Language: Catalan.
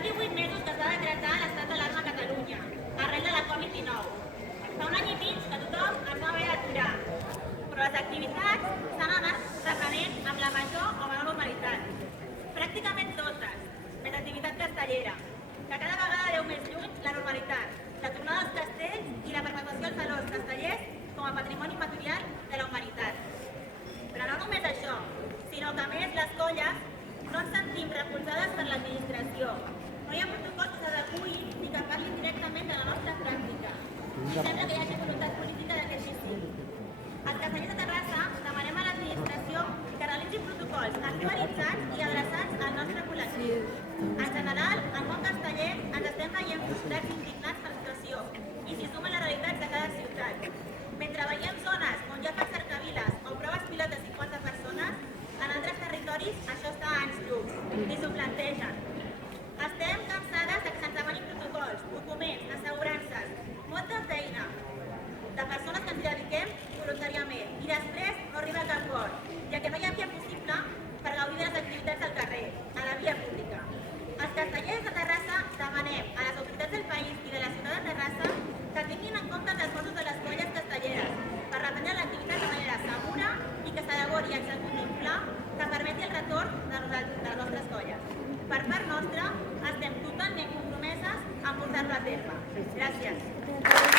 Fa 18 mesos que es va decretar l'estat d'alarma a Catalunya, arrel de la Covid-19. Fa un any i mig que tothom es va haver d'aturar, però les activitats s'han anat reprenent amb la major o menor normalitat. Pràcticament totes, més activitat castellera, que cada vegada veu més lluny la normalitat, la tornada als castells i la perpetuació dels salons castellers com a patrimoni immaterial de la humanitat. Però no només això, sinó que a més les colles no ens sentim recolzades per l'administració. No hi ha protocols que s'adequin ni que parlin directament de la nostra pràctica. I sembla que hi hagi voluntat política de que així sigui. Els castellers de Terrassa demanem a l'administració que realitzi protocols actualitzats i adreçats al nostre col·lectiu. En general, el món casteller ens estem veient frustrats i indignats per la situació i s'hi sumen les realitats de cada ciutat. Mentre veiem zones on ja fan cercaviles o proves pilot de 50 persones, en altres territoris això està a anys llum, ni s'ho plantegen. Estem cansades de que se'ns demanin protocols, documents, assegurances, molta feina de persones que ens hi dediquem voluntàriament i després no arriba a cap port, ja que no hi ha via possible per gaudir de les activitats al carrer, a la via pública. Els castellers de Terrassa demanem a les autoritats del país i de la ciutat de Terrassa que tinguin en compte els esforços de les colles castelleres per reprendre l'activitat de manera segura i que s'elabori i executi un pla que permeti el retorn de les nostres colles. Per part nostra, estem totalment compromeses en portar-lo a terme. Gràcies.